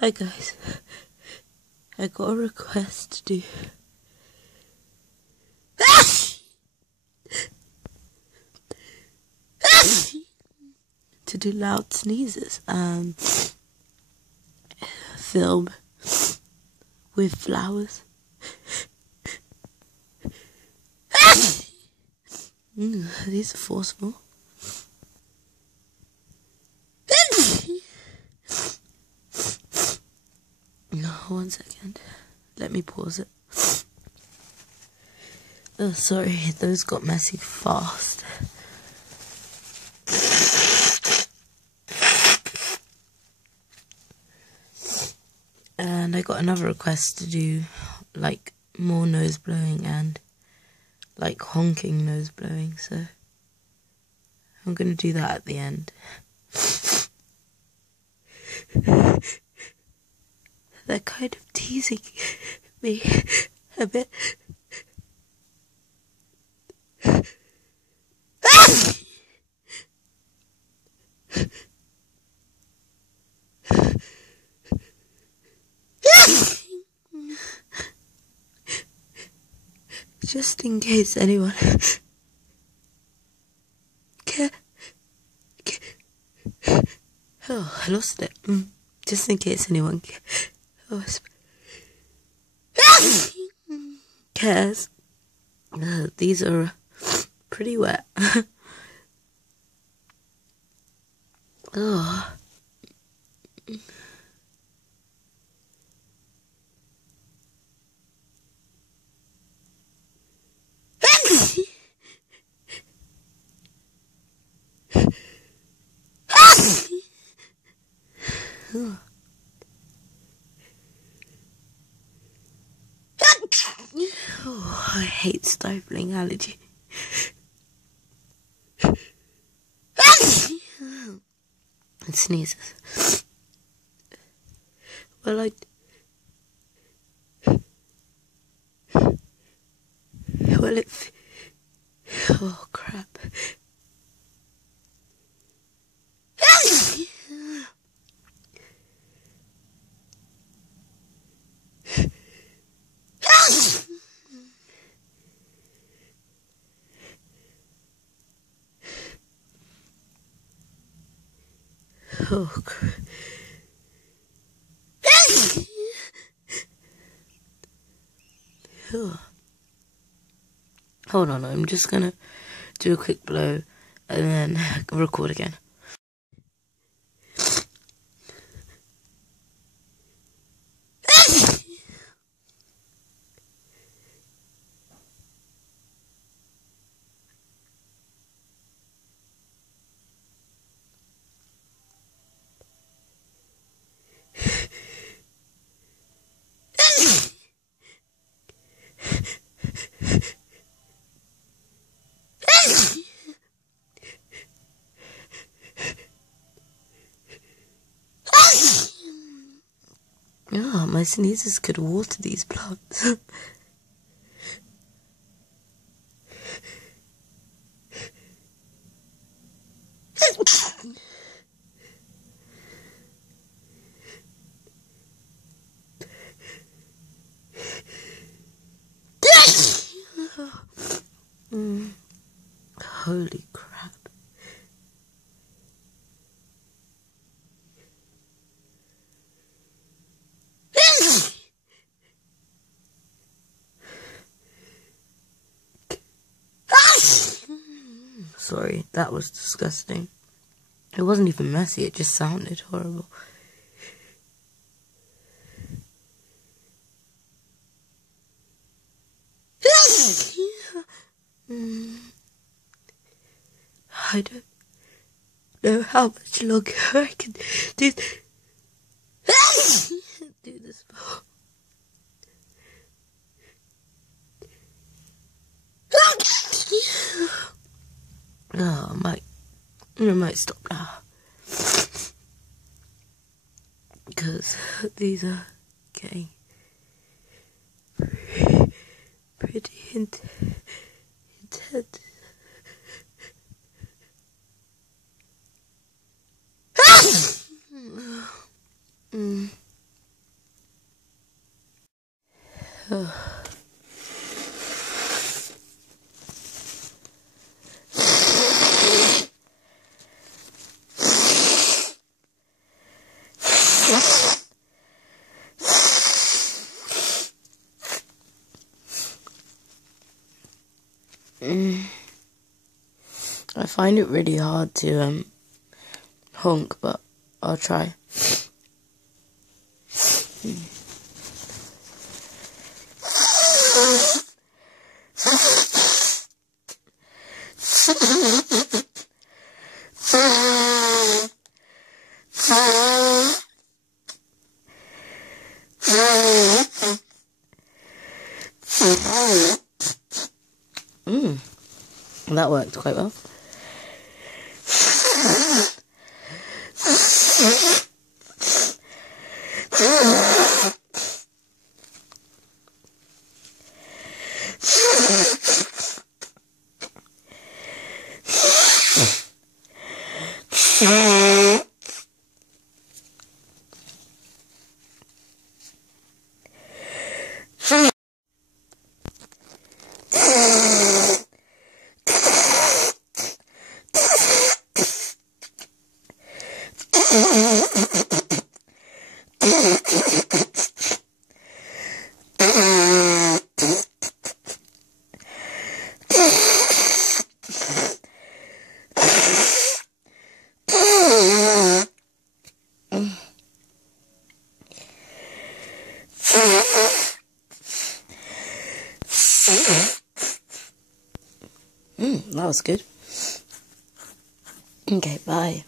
Hi guys, I got a request to do loud sneezes film with flowers. These are forceful. No, 1 second. Let me pause it. Oh, sorry, those got messy fast. And I got another request to do, like, more nose blowing and, like, honking nose blowing, so I'm gonna do that at the end. They're kind of teasing me a bit. Just in case anyone Oh, I lost it. Just in case anyone cares. These are pretty wet. Oh. Oh, I hate stifling allergy. And sneezes. Well, oh crap. Oh crap. Hold on, I'm just gonna do a quick blow and then record again. Oh, my sneezes could water these plants. Holy crap. Sorry, that was disgusting. It wasn't even messy, it just sounded horrible. I don't know how much longer I can do this for. Oh, I might stop now. Because these are getting pretty intense. I find it really hard to honk, but I'll try. That worked quite well. That was good. Okay, bye.